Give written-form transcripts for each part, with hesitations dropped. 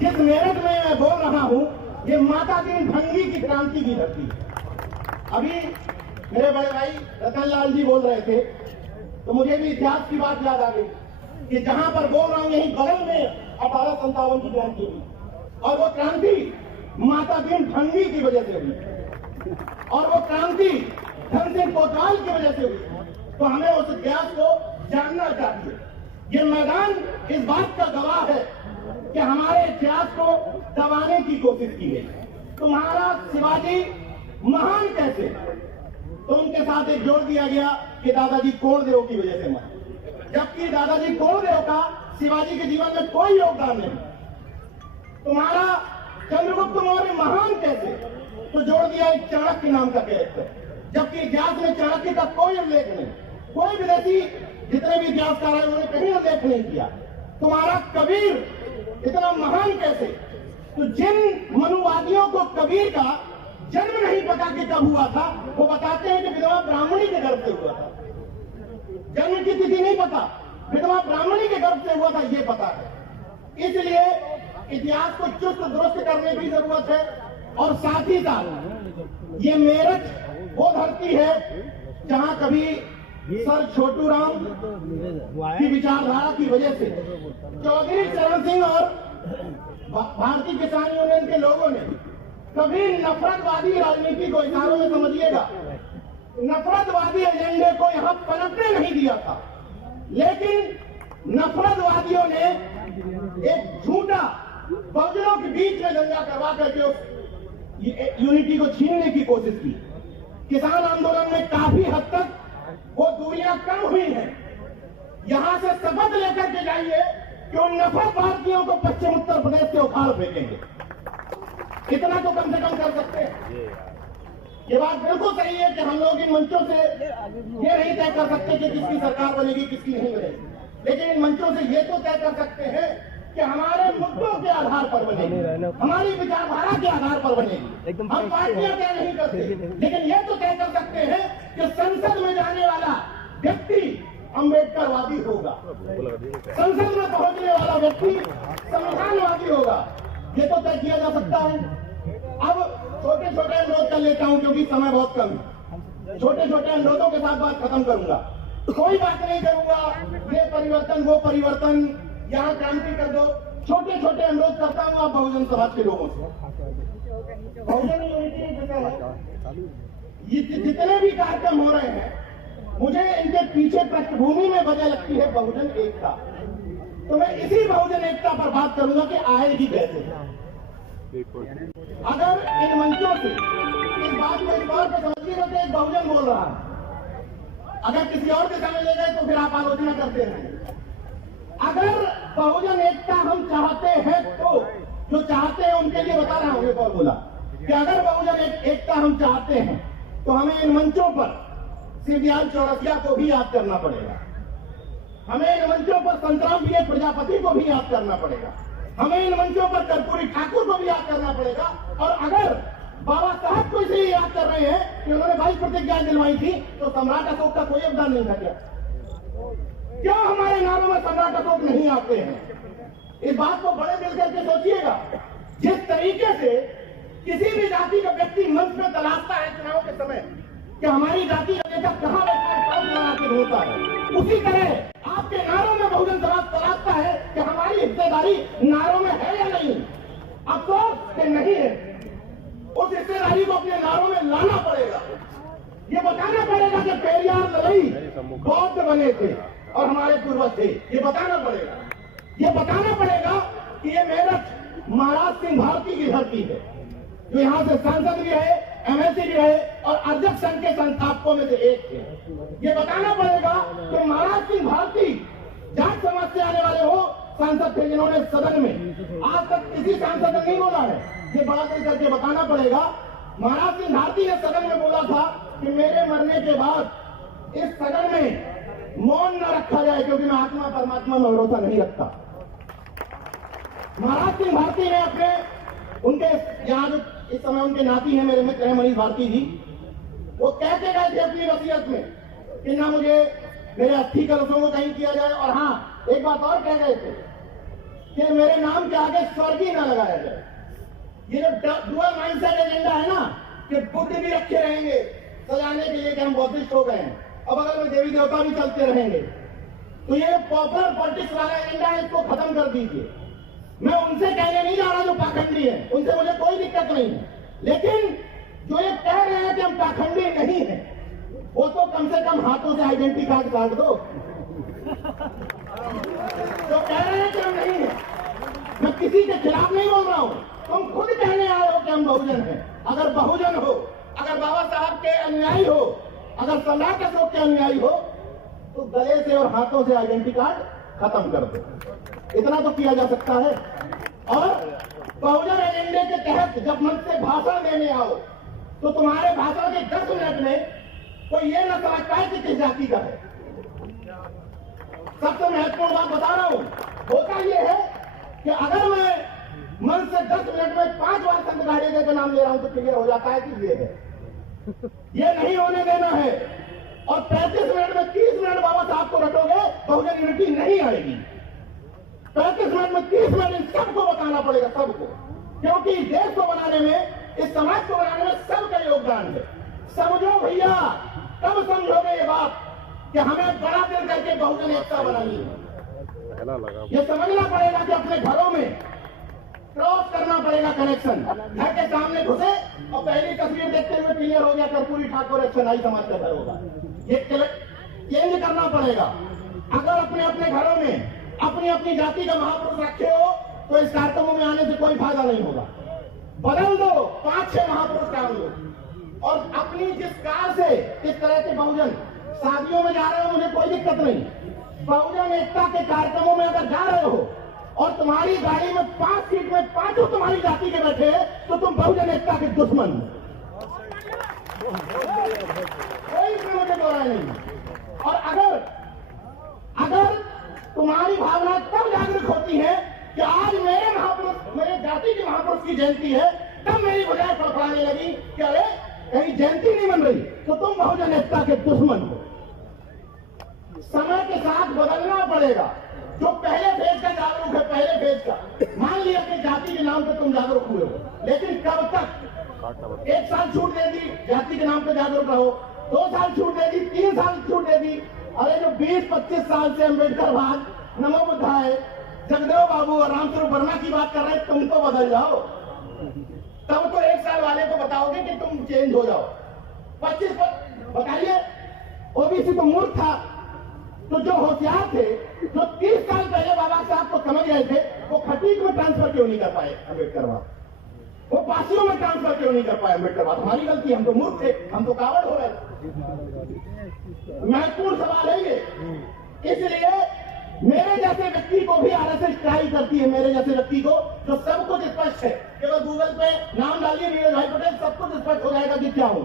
जिस मेरठ में मैं बोल रहा हूं, ये माता दीन भंगी की क्रांति की धरती है। अभी मेरे बड़े भाई रतन लाल जी बोल रहे थे तो मुझे भी इतिहास की बात याद आ गई कि जहां पर बोल रहा हूं यही बगल में 1857 की क्रांति हुई और वो क्रांति माता दीन भंगी की वजह से हुई और वो क्रांति धन सिंह कोतवाल की वजह से हुई। तो हमें उस इतिहास को जानना चाहिए। ये मैदान इस बात का गवाह है कि हमारे इतिहास को दबाने की कोशिश की है। तुम्हारा शिवाजी महान कैसे, तो उनके साथ एक जोड़ दिया गया कि दादाजी कोंडदेव की वजह से महान, जबकि दादाजी कोंडदेव का शिवाजी के जीवन में कोई योगदान नहीं। तुम्हारा चंद्रगुप्त मौर्य महान कैसे, तो जोड़ दिया एक चाणक्य नाम का कैरेक्टर, जबकि इतिहास में चाणक्य का कोई उल्लेख नहीं। कोई विदेशी जितने भी इतिहासकार हैं उन्होंने कहीं उल्लेख नहीं किया। तुम्हारा कबीर इतना महान कैसे, तो जिन मनुवादियों को कबीर का जन्म नहीं पता कि कब हुआ था, वो बताते हैं कि विधवा ब्राह्मणी के गर्भ से हुआ था। जन्म की तिथि नहीं पता, विधवा ब्राह्मणी के गर्भ से हुआ था ये पता है। इसलिए इतिहास को चुस्त दुरुस्त करने की जरूरत है। और साथ ही साथ ये मेरठ वो धरती है जहां कभी सर छोटू राम की विचारधारा की वजह से चौधरी चरण सिंह और भारतीय किसान यूनियन के लोगों ने कभी नफरतवादी राजनीति को, इशारों में समझिएगा, नफरतवादी एजेंडे को यहां पनपने नहीं दिया था। लेकिन नफरतवादियों ने एक झूठा बहुजनों के बीच में दंगा करवा करके उस यूनिटी को छीनने की कोशिश की। किसान आंदोलन में काफी हद तक वो दूरियां कम हुई हैं। यहां से शपथ लेकर के जाइए कि उन नफरतवादियों को पश्चिम उत्तर प्रदेश से उखाड़ फेंकेंगे। इतना तो कम से कम कर सकते हैं। ये बात बिल्कुल सही है कि हम लोग इन मंचों से ये नहीं तय कर सकते कि किसकी सरकार बनेगी किसकी नहीं बनेगी, लेकिन इन मंचों से ये तो तय कर सकते हैं कि हमारे मुद्दों के आधार पर बनेगी, हमारी विचारधारा के आधार पर बनेगी। हम पार्टियां तय नहीं करते, लेकिन ये तो तय कर सकते हैं कि संसद में जाने वाला व्यक्ति अम्बेडकरवादी होगा, संसद में पहुंचने वाला व्यक्ति संविधानवादी होगा। ये तो तय किया जा सकता है। अब छोटे छोटे अनुरोध कर लेता हूं क्योंकि समय बहुत कम है। छोटे छोटे अनुरोधों के साथ बात खत्म करूंगा। कोई बात नहीं करूंगा ये परिवर्तन वो परिवर्तन, यहाँ क्रांति कर दो। छोटे छोटे अनुरोध करता हूँ आप बहुजन समाज के लोगों से। बहुजन ये जितने भी कार्यक्रम हो रहे हैं, मुझे इनके पीछे पृष्ठभूमि में वजह लगती है बहुजन एकता। तो मैं इसी बहुजन एकता पर बात करूंगा कि आएगी कैसे। अगर इन मंचों से इस बात को इस तौर पर समझिएगा कि एक बहुजन बोल रहा है, अगर किसी और दिशा में ले गए तो फिर आप आलोचना करते हैं। अगर बहुजन एकता हम चाहते हैं तो जो चाहते हैं उनके लिए बता रहा हूं एक और बोला कि अगर बहुजन एकता हम चाहते हैं तो हमें इन मंचों पर शिवदयाल चौरसिया को भी याद करना पड़ेगा, हमें इन मंचों पर संतराम प्रिय प्रजापति को भी याद करना पड़ेगा, हमें इन मंचों पर कर्पूरी ठाकुर को भी याद करना पड़ेगा। और अगर बाबा साहब को इसलिए याद कर रहे हैं कि उन्होंने 22 प्रतिज्ञाएं दिलवाई थी, तो सम्राट अशोक का कोई योगदान नहीं था क्या? क्यों हमारे नारों में सम्राट अशोक नहीं आते हैं? इस बात को बड़े मिल करके सोचिएगा। जिस तरीके से किसी भी जाति का व्यक्ति मंच में तलाशता है चुनाव के समय कि हमारी जाति का नेता कहां बैठा के होता है, उसी तरह आपके नारों में बहुजन समाज तलाशता है कि हमारी हिस्सेदारी नारों में है या नहीं। अफसोस कि नहीं है। उस हिस्सेदारी को अपने नारों में लाना पड़ेगा। ये बताना पड़ेगा कि पेरियार लड़ई बौद्ध बने थे और हमारे पूर्वज थे। ये बताना पड़ेगा। ये बताना पड़ेगा कि ये मेरठ महाराज सिंह भारती की धरती है, जो यहाँ से सांसद भी रहे, एमएलसी भी रहे और अध्यक्ष संघ के संस्थापकों में से एक थे। ये बताना पड़ेगा कि महाराज सिंह भारती जाट समाज से आने वाले वो सांसद थे जिन्होंने सदन में आज तक किसी सांसद ने नहीं बोला है। ये बड़ा करके बताना पड़ेगा। महाराज सिंह भारती ने सदन में बोला था कि मेरे मरने के बाद इस सदन में मौन न रखा जाए क्योंकि मैं आत्मा परमात्मा में भरोसा नहीं रखता। महाराज सिंह भारती ने अपने उनके यहाँ जो इस समय उनके नाती हैं, मेरे मित्र हैं मनीष भारती जी, वो कहते गए थे अपनी वसीयत में कि ना मुझे मेरे अस्थि कलशों को कहीं किया जाए। और हाँ, एक बात और कह गए थे कि मेरे नाम के आगे स्वर्गीय ना लगाया जाए। ये जो डुअल माइंडसेट एजेंडा है ना, कि बुद्ध भी रखे रहेंगे सजाने के लिए कि हम बौद्धिस्ट हो गए हैं, अब अगर में देवी देवता भी चलते रहेंगे, तो ये पॉपुलर पॉलिटिक्स वाला एजेंडा है, इसको खत्म कर दीजिए। मैं उनसे कहने नहीं जा रहा जो पाखंडी है, उनसे मुझे कोई दिक्कत नहीं है, लेकिन जो ये कह रहे हैं कि हम पाखंडी नहीं है, वो तो कम से कम हाथों से आइडेंटिटी कार्ड काट दो। जो कह रहे हैं कि हम नहीं है, मैं किसी के खिलाफ नहीं बोल रहा हूं, तुम खुद कहने आए हो कि हम बहुजन हैं। अगर बहुजन हो, अगर बाबा साहब के अनुयायी हो, अगर सम्राट अशोक के अनुयायी हो, तो गले से और हाथों से आइडेंटिटी कार्ड खत्म कर दो। इतना तो किया जा सकता है। और बहुजन एजेंडे के तहत जब मंच से भाषण देने आओ, तो तुम्हारे भाषण के 10 मिनट में कोई ये न समझ पाए कि किस जाति का है। सबसे महत्वपूर्ण बात बता रहा हूं, होता यह है कि अगर मैं मन से 10 मिनट में 5 बार संत गाड़िया का नाम ले रहा हूं, तो क्लियर हो जाता है कि ये है। ये नहीं होने देना है। और 35 मिनट में 30 मिनट बाबा साहब को रटोगे, बहुजन यूनिटी नहीं आएगी। 35 मिनट में 30 मिनट इन सबको बताना पड़ेगा, सबको, क्योंकि देश को बनाने में, इस समाज को बनाने में सबका योगदान है। समझो भैया, तब समझोगे ये बात कि हमें बड़ा दिल करके बहुजन एकता बनानी है। ये समझना पड़ेगा कि अपने घरों में क्रॉस करना पड़ेगा कनेक्शन। घर के सामने घुसे और पहली तस्वीर देखते हुए क्लियर हो गया कर्पूरी ठाकुर एक सनाई समाज का घर होगा। ये चेंज करना पड़ेगा। अगर अपने अपने घरों में अपनी अपनी जाति का महापुरुष रखे हो, तो इस कार्यक्रमों में आने से कोई फायदा नहीं होगा। बदल दो, 5-6 महापुरुष डाल दो। और अपनी जिस कार से इस तरह के बहुजन शादियों में जा रहे हो, मुझे कोई दिक्कत नहीं। बहुजन एकता के कार्यक्रमों में अगर जा रहे हो और तुम्हारी गाड़ी में 5 सीट में 5 तुम्हारी जाति के बैठे हैं, तो तुम बहुजन एकता के दुश्मन। कोई इसमें मुझे बोला नहीं। और अगर तुम्हारी भावना तब जागरूक होती है कि आज मेरे महापुरुष, मेरे जाति के महापुरुष की जयंती है, तब मेरी बुझाई फड़फड़ाने लगी कि अरे कहीं जयंती नहीं बन रही, तो तुम बहुजन एकता के दुश्मन हो। समय के साथ बदलना पड़ेगा। जो पहले फेज का जागरूक है, पहले फेज का, मान लिया अपनी जाति के नाम पे तुम जागरूक हुए हो, लेकिन कब तक? 1 साल छूट दे दी, जाति के नाम पे जागरूक रहो। 2 साल छूट दे दी, 3 साल छूट दे दी। अरे जो 20-25 साल से अम्बेडकर भाग, नमो बुद्धाय, जगदेव बाबू और रामस्वरूप वर्मा की बात कर रहे हैं, तुम तो बदल जाओ। तब तो 1 साल वाले को बताओगे कि तुम चेंज हो जाओ। 25 बताइए, ओबीसी तो मूर्ख था, तो जो होशियार थे, जो 30 साल पहले बाबा साहब को समझ गए थे, वो खटीक में ट्रांसफर क्यों नहीं कर पाए अम्बेडकर बाबा? वो पासियों में ट्रांसफर क्यों नहीं कर पाए अम्बेडकर बाबा? हमारी गलती, हम तो मूर्ख थे, हम तो कावड़ हो रहे थे। महत्वपूर्ण सवाल है ये। इसलिए मेरे जैसे व्यक्ति को भी आरएसएस ट्राई करती है, मेरे जैसे व्यक्ति को, जो सब कुछ स्पष्ट है। केवल गूगल पे नाम डालिए नीरज भाई पटेल, सब कुछ स्पष्ट हो जाएगा कि क्या हूं।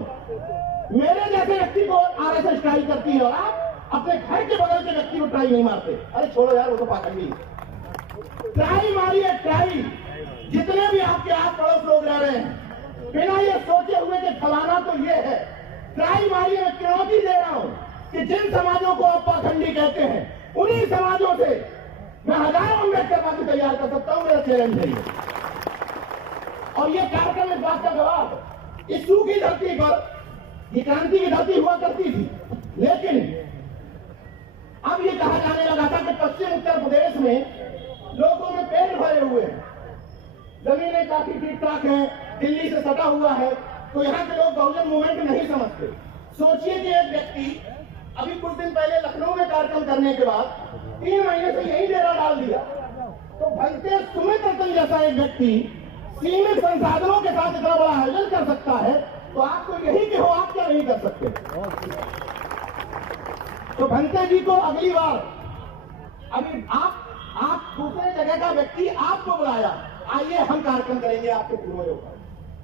मेरे जैसे व्यक्ति को आरएसएस ट्राई करती है, और आप अपने घर के बगल के व्यक्ति को ट्राई नहीं मारते। अरे छोड़ो यार, वो तो पाखंडी। ट्राई मारिए, ट्राई। जितने भी आपके आस पड़ोस लोग रह रहे हैं, बिना ये सोचे हुए कि फलाना तो ये है, ट्राई मारिए। मैं चुनौती दे रहा हूं कि जिन समाजों को आप पाखंडी कहते हैं, उन्हीं समाजों से मैं 1000 अम्बेडकरवादी तैयार कर सकता हूं। मेरा चैलेंज है ये। और ये कार्यक्रम इस बात का जवाब, इस सूखी धरती पर ये क्रांति की धरती हुआ करती थी, लेकिन अब ये कहा जाने लगा था कि पश्चिम उत्तर प्रदेश में लोगों में पेड़ भरे हुए हैं, जमीनें काफी ठीक ठाक हैं, दिल्ली से सटा हुआ है, तो यहाँ के लोग बहुजन मूवमेंट नहीं समझते। सोचिए कि एक व्यक्ति अभी कुछ दिन पहले लखनऊ में कार्यक्रम करने के बाद 3 महीने से यही डेरा डाल दिया, तो भलते सुमित रतन जैसा एक व्यक्ति सीमित संसाधनों के साथ इतना बड़ा आयोजन कर सकता है, तो आप तो यही के हो, आप क्या नहीं कर सकते? तो भंते जी को अगली बार, अभी आप दूसरे जगह का व्यक्ति आपको बुलाया, आइए हम कार्यक्रम करेंगे आपके पूर्वजों का।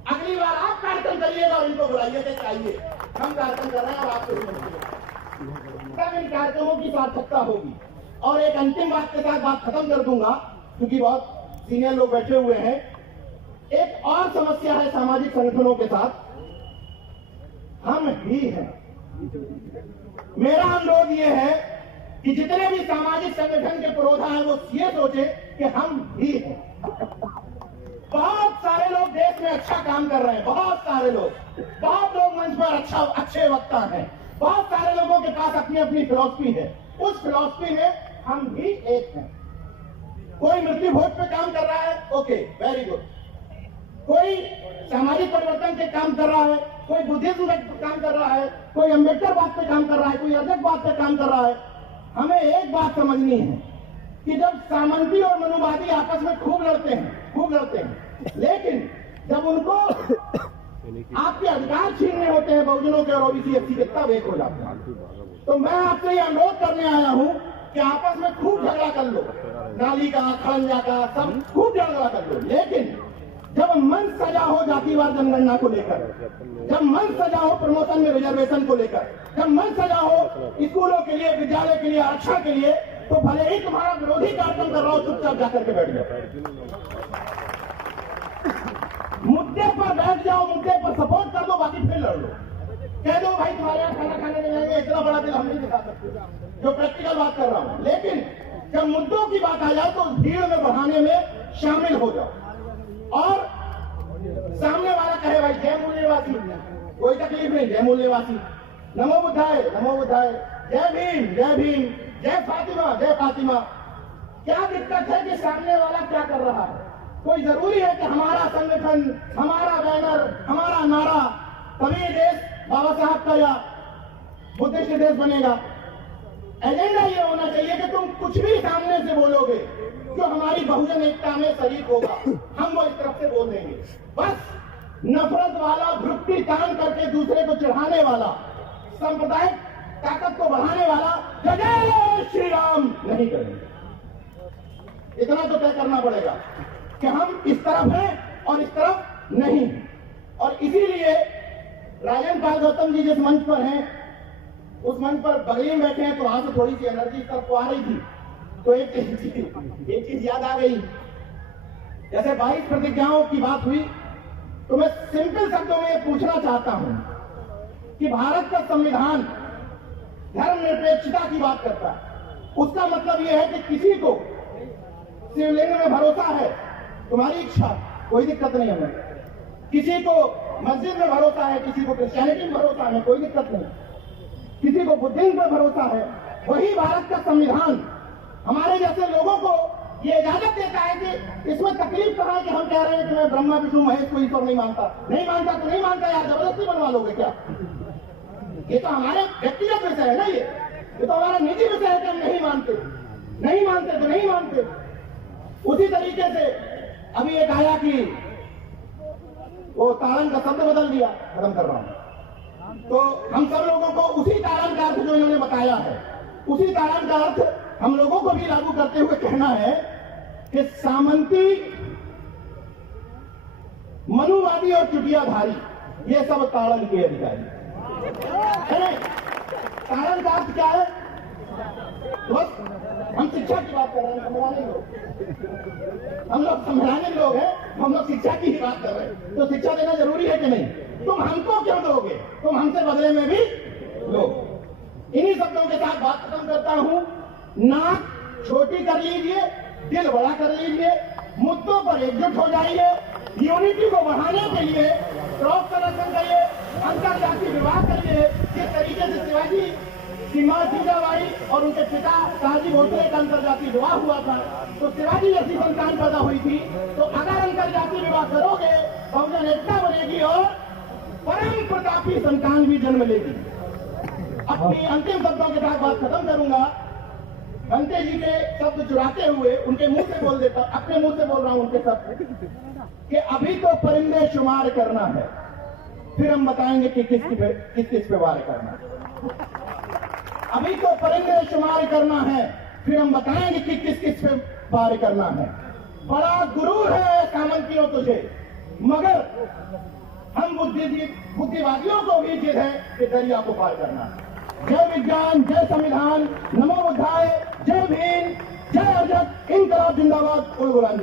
अगली बार आप कार्यक्रम करिएगा और इनको बुलाइए कि आइए हम कार्यक्रम कर रहे हैं और आपको तब इन कार्यक्रमों की सार्थकता होगी। और एक अंतिम बात के साथ बात खत्म कर दूंगा, क्योंकि बहुत सीनियर लोग बैठे हुए हैं। एक और समस्या है सामाजिक संगठनों के साथ, हम ही हैं। मेरा अनुरोध ये है कि जितने भी सामाजिक संगठन के पुरोधा हैं वो ये सोचे कि हम भी हैं। बहुत सारे लोग देश में अच्छा काम कर रहे हैं, बहुत सारे लोग मंच पर अच्छे वक्ता हैं, बहुत सारे लोगों के पास अपनी अपनी फिलॉसफी है। उस फिलॉसफी में हम भी एक हैं। कोई मृत्यु भोज पे काम कर रहा है, ओके, वेरी गुड। कोई सामाजिक परिवर्तन के काम कर रहा है, कोई बुद्धिज्म पे काम कर रहा है, कोई अम्बेडकर बात पे काम कर रहा है, कोई अर्जक बात पे काम कर रहा है। हमें एक बात समझनी है कि जब सामंती और मनुवादी आपस में खूब लड़ते हैं, लेकिन जब उनको आपके अधिकार छीनने होते हैं बहुजनों के और ओबीसी एससी के, तब एक हो जाते हैं। तो मैं आपसे ये अनुरोध करने आया हूं कि आपस में खूब झगड़ा कर लो, नाली का, खड़ंजा का, सब खूब झगड़ा कर लो, लेकिन जब मन सजा हो जातिवार जनगणना को लेकर, जब मन सजा हो प्रमोशन में रिजर्वेशन को लेकर, जब मन सजा हो स्कूलों के लिए, विद्यालय के लिए, आरक्षण के लिए, तो भले ही तुम्हारा विरोधी कार्यक्रम कर रहा हो, चुपचाप जाकर के बैठ जाओ, मुद्दे पर बैठ जाओ, मुद्दे पर सपोर्ट कर दो, बाकी फिर लड़ लो। कह दो भाई तुम्हारे यहाँ खाना खाने नहीं आएंगे, इतना बड़ा दिल हम नहीं दिखा सकते, जो प्रैक्टिकल बात कर रहा हूं। लेकिन जब मुद्दों की बात आ जाए तो भीड़ में बढ़ाने में शामिल हो जाओ, और सामने वाला कहे भाई जय मूल्यवासी, कोई तकलीफ नहीं, जय मूल्यवासी, नमो बुद्धाय, नमो बुद्धाय, जय भीम, जय भीम, जय फातिमा, जय फातिमा। क्या दिक्कत है कि सामने वाला क्या कर रहा है? कोई जरूरी है कि हमारा संगठन, हमारा बैनर, हमारा नारा तभी देश बाबा साहब का या बुद्धिस्ट देश बनेगा? एजेंडा ये होना चाहिए कि तुम कुछ भी सामने से बोलोगे जो हमारी बहुजन एकता में शरीक होगा, हम वो इस तरफ से बोल देंगे। बस नफरत वाला, भ्रुक्ति तान करके दूसरे को चढ़ाने वाला, सांप्रदायिक ताकत को बढ़ाने वाला जय जय श्री राम नहीं करेंगे। इतना तो तय करना पड़ेगा कि हम इस तरफ हैं और इस तरफ नहीं। और इसीलिए राजन पाल गौतम जी जिस मंच पर हैं, उस मंच पर बगली में बैठे हैं, तो वहां से थोड़ी सी एनर्जी इस तरफ को आ रही थी, तो एक चीज याद आ गई। जैसे 22 प्रतिज्ञाओं की बात हुई, तो मैं सिंपल शब्दों में ये पूछना चाहता हूं कि भारत का संविधान धर्मनिरपेक्षता की बात करता है। उसका मतलब यह है कि किसी को शिवलिंग में भरोसा है, तुम्हारी इच्छा, कोई दिक्कत नहीं हमें। किसी को मस्जिद में भरोसा है, किसी को क्रिश्चियनिटी में भरोसा है, कोई दिक्कत नहीं। किसी को बुद्धिज्म पर भरोसा है, वही भारत का संविधान हमारे जैसे लोगों को ये इजाजत देता है कि इसमें तकलीफ कहाँ है कि हम कह रहे हैं कि मैं ब्रह्मा विष्णु महेश को ईश्वर नहीं मानता तो नहीं मानता यार, जबरदस्ती बनवा लोगे क्या? ये तो हमारे व्यक्तिगत विषय है ना, ये तो हमारा निजी विषय है कि हम नहीं मानते तो नहीं मानते। उसी तरीके से अभी एक आया कि वो ताड़न का शब्द बदल दिया, खत्म कर रहा हूं, तो हम सब लोगों को उसी ताड़न का अर्थ जो इन्होंने बताया है, उसी ताड़न का अर्थ हम लोगों को भी लागू करते हुए कहना है कि सामंती, मनुवादी और चुटियाधारी ये सब ताड़न के अधिकारी है। ताड़न का अर्थ क्या है? बस हम शिक्षा की बात कर रहे हैं, संवैधानिक लोग, हम लोग संवैधानिक लोग हैं, हम लोग शिक्षा की ही बात कर रहे हैं। तो शिक्षा देना जरूरी है कि नहीं? तुम हमको क्यों दोगे? तुम हमसे बदले में भी लो। इन्हीं शब्दों के साथ बात खत्म करता हूं। नाक छोटी कर लीजिए, दिल बड़ा कर लीजिए, मुद्दों पर एकजुट हो जाइए, यूनिटी को बढ़ाने के लिए क्रॉस संरक्षण करिए, अंतरजातीय विवाह करिए। जिस तरीके से शिवाजी की मां जीजाबाई और उनके पिता शाहजी भोसले का अंतरजातीय विवाह हुआ था, तो शिवाजी जैसी संतान पैदा हुई थी। तो अगर अंतरजातीय विवाह करोगे, बहुजन एकता बनेगी और परम प्रतापी संतान भी जन्म लेगी। अपनी अंतिम शब्दों के साथ बात खत्म करूंगा। बंते जी के शब्द चुराते हुए उनके मुंह से बोल देता, अपने मुंह से बोल रहा हूं उनके शब्द, कि अभी तो परिंदे शुमार करना है, फिर हम बताएंगे कि किस किस पे वार करना है। अभी तो परिंदे शुमार करना है, फिर हम बताएंगे कि किस पे वार करना है। बड़ा गुरूर है सामंतियों तुझे, मगर हम बुद्धिवादियों को भी जिद है कि दरिया को पार करना है। जय विज्ञान, जय संविधान, नमो बुद्धाय, जय भीम, जय अर्जक, इनकलाब जिंदाबाद, उल गुलाम।